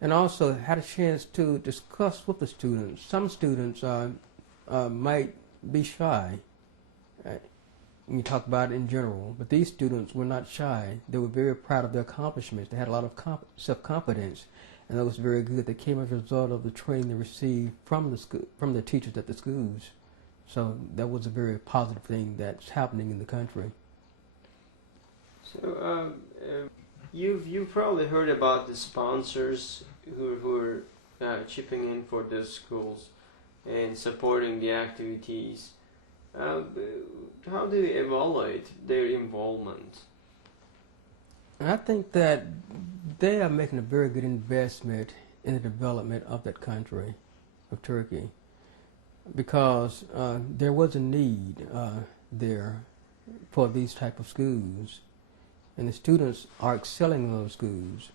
and also had a chance to discuss with the students. Some students might be shy. You talk about it in general, but these students were not shy. They were very proud of their accomplishments. They had a lot of self-confidence, and that was very good. They came as a result of the training they received from the teachers at the schools. So that was a very positive thing that's happening in the country. So you've probably heard about the sponsors who are chipping in for the schools and supporting the activities. How do you evaluate their involvement? I think that they are making a very good investment in the development of that country, of Turkey, because there was a need there for these type of schools, and the students are excelling in those schools.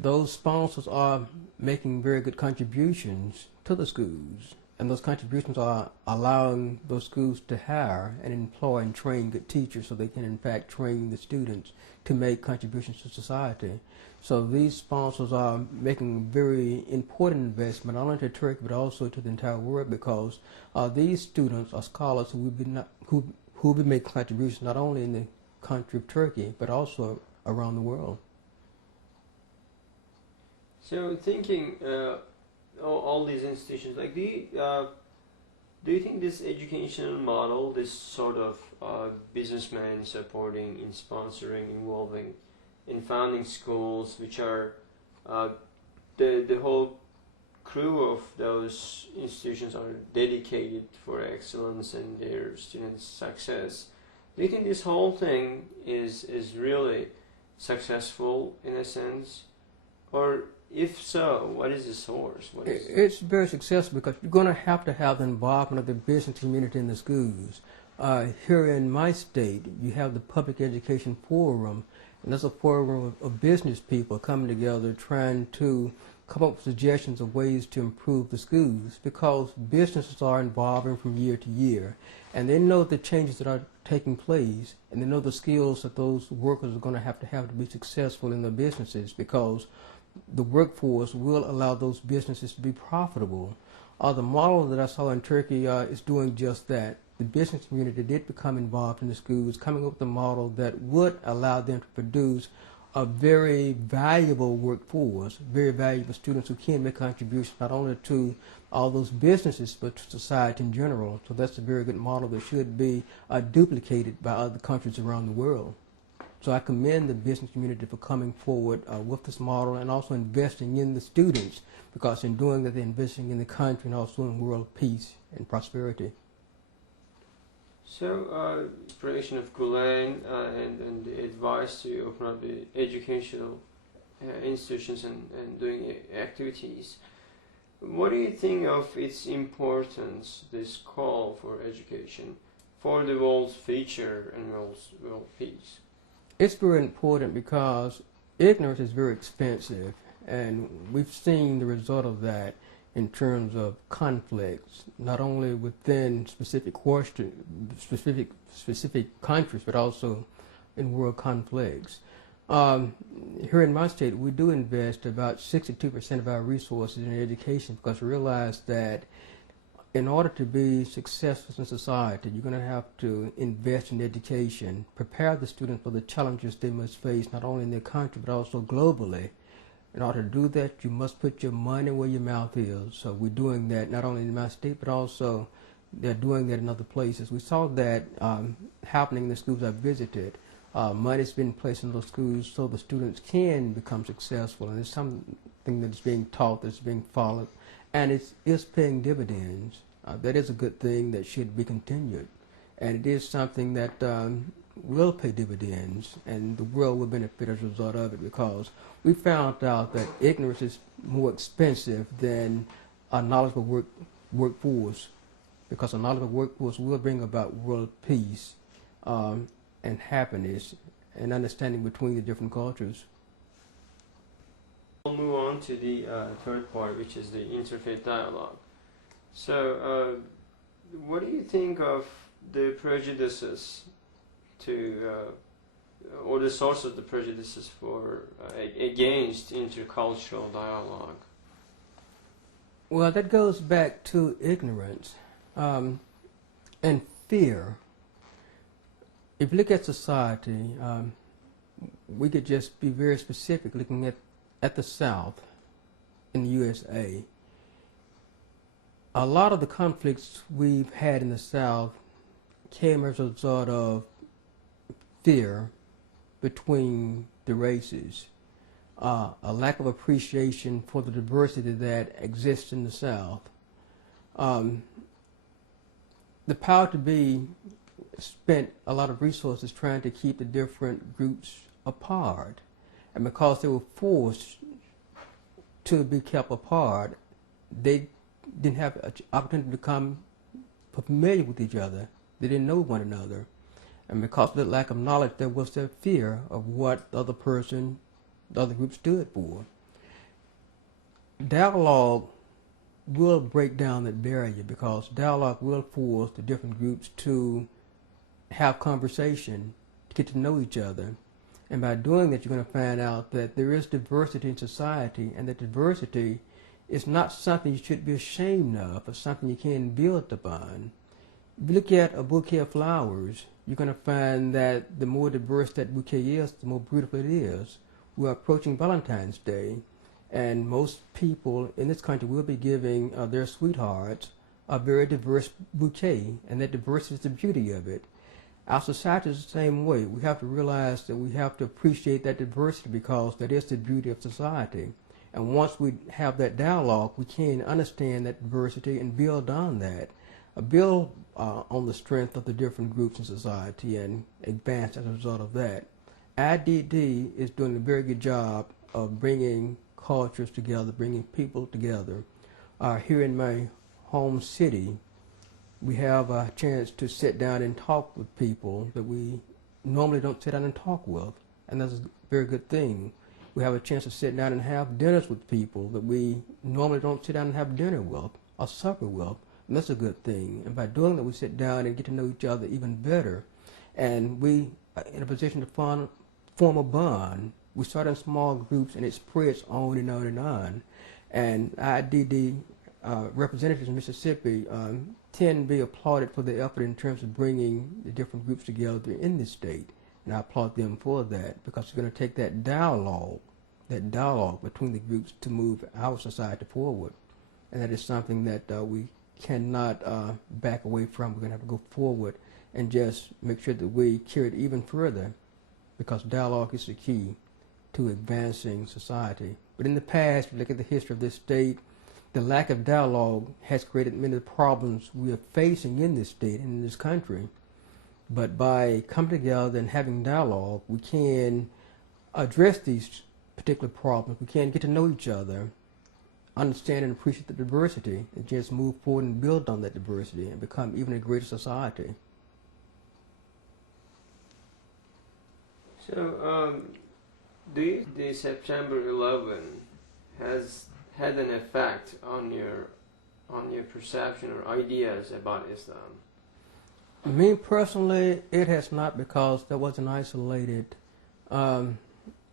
Those sponsors are making very good contributions to the schools, and those contributions are allowing those schools to hire and employ and train good teachers so they can in fact train the students to make contributions to society. So these sponsors are making a very important investment not only to Turkey but also to the entire world, because these students are scholars who will be making contributions not only in the country of Turkey but also around the world. So thinking all these institutions, like do you think this educational model, this sort of businessman supporting, in sponsoring, involving, in founding schools, which are the whole crew of those institutions are dedicated for excellence and their students' success, do you think this whole thing is really successful in a sense? Or if so, what is the source? It's very successful because you're going to have the involvement of the business community in the schools. Here in my state, you have the Public Education Forum, and that's a forum of business people coming together trying to come up with suggestions of ways to improve the schools, because businesses are evolving from year to year, and they know the changes that are taking place, and they know the skills that those workers are going to have to be successful in their businesses, because the workforce will allow those businesses to be profitable. The model that I saw in Turkey is doing just that. The business community did become involved in the schools, coming up with a model that would allow them to produce a very valuable workforce, very valuable students who can make contributions not only to all those businesses but to society in general. So that's a very good model that should be duplicated by other countries around the world. So I commend the business community for coming forward with this model and also investing in the students, because in doing that they're investing in the country and also in world peace and prosperity. So, inspiration of Gulen and the advice to open up the educational institutions and doing activities. What do you think of its importance, this call for education, for the world's future and world peace? It's very important because ignorance is very expensive, and we've seen the result of that in terms of conflicts, not only within specific countries, but also in world conflicts. Here in my state, we do invest about 62% of our resources in education, because we realize that in order to be successful in society, you're going to have to invest in education, prepare the students for the challenges they must face, not only in their country, but also globally. In order to do that, you must put your money where your mouth is. So we're doing that not only in my state, but also they're doing that in other places. We saw that happening in the schools I visited. Money's been placed in those schools so the students can become successful, and it's something that's being taught, that's being followed, and it's paying dividends. That is a good thing that should be continued, and it is something that will pay dividends, and the world will benefit as a result of it, because we found out that ignorance is more expensive than a knowledgeable workforce, because a knowledgeable workforce will bring about world peace and happiness and understanding between the different cultures. We'll move on to the third part, which is the interfaith dialogue. So, what do you think of the prejudices to or the source of the prejudices for against intercultural dialogue? Well, that goes back to ignorance and fear. If you look at society, we could just be very specific looking at the South in the USA. A lot of the conflicts we've had in the South came as a result of fear between the races, a lack of appreciation for the diversity that exists in the South. The power to be spent a lot of resources trying to keep the different groups apart, and because they were forced to be kept apart, they didn't have an opportunity to become familiar with each other. They didn't know one another. And because of that lack of knowledge, there was that fear of what the other person, the other group stood for. Dialogue will break down that barrier, because dialogue will force the different groups to have conversation, to get to know each other. And by doing that, you're going to find out that there is diversity in society, and that diversity is not something you should be ashamed of, or something you can build upon. If you look at a bouquet of flowers, you're going to find that the more diverse that bouquet is, the more beautiful it is. We're approaching Valentine's Day, and most people in this country will be giving their sweethearts a very diverse bouquet, and that diversity is the beauty of it. Our society is the same way. We have to realize that we have to appreciate that diversity, because that is the beauty of society. And once we have that dialogue, we can understand that diversity and build on that. Build on the strength of the different groups in society and advance as a result of that. IDD is doing a very good job of bringing cultures together, bringing people together. Here in my home city, we have a chance to sit down and talk with people that we normally don't sit down and talk with, and that's a very good thing. We have a chance to sit down and have dinners with people that we normally don't sit down and have dinner with or supper with, and that's a good thing. And by doing that, we sit down and get to know each other even better, and we are in a position to form a bond. We start in small groups, and it spreads on and on and on. And IDD representatives in Mississippi tend to be applauded for their effort in terms of bringing the different groups together in this state. And I applaud them for that, because it's going to take that dialogue between the groups to move our society forward. And that is something that we cannot back away from. We're going to have to go forward and just make sure that we carry it even further, because dialogue is the key to advancing society. But in the past, if you look at the history of this state, the lack of dialogue has created many of the problems we are facing in this state and in this country. But by coming together and having dialogue, we can address these particular problems. We can get to know each other, understand and appreciate the diversity, and just move forward and build on that diversity and become even a greater society. So, do you think the September 11 has had an effect on your perception or ideas about Islam? Me personally, it has not, because that was an isolated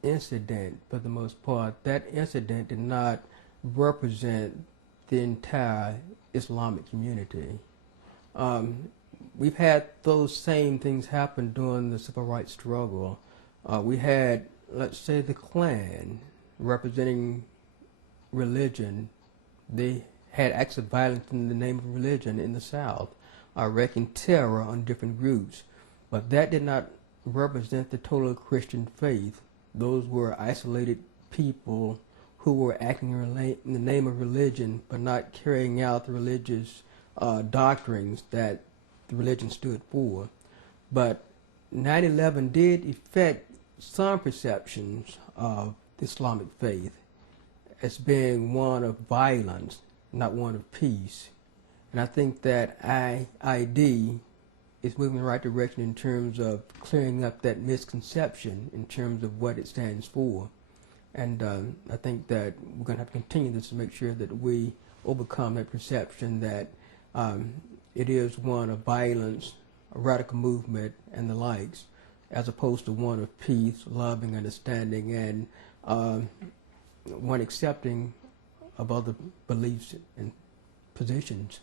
incident for the most part. That incident did not represent the entire Islamic community. We've had those same things happen during the civil rights struggle. We had, let's say, the Klan representing religion. They had acts of violence in the name of religion in the South, wreaking terror on different groups. But that did not represent the total Christian faith. Those were isolated people who were acting in the name of religion, but not carrying out the religious doctrines that the religion stood for. But 9/11 did affect some perceptions of the Islamic faith as being one of violence, not one of peace. And I think that IID is moving in the right direction in terms of clearing up that misconception in terms of what it stands for. And I think that we're going to have to continue this to make sure that we overcome that perception that it is one of violence, a radical movement, and the likes. as opposed to one of peace, loving, understanding, and one accepting of other beliefs and positions.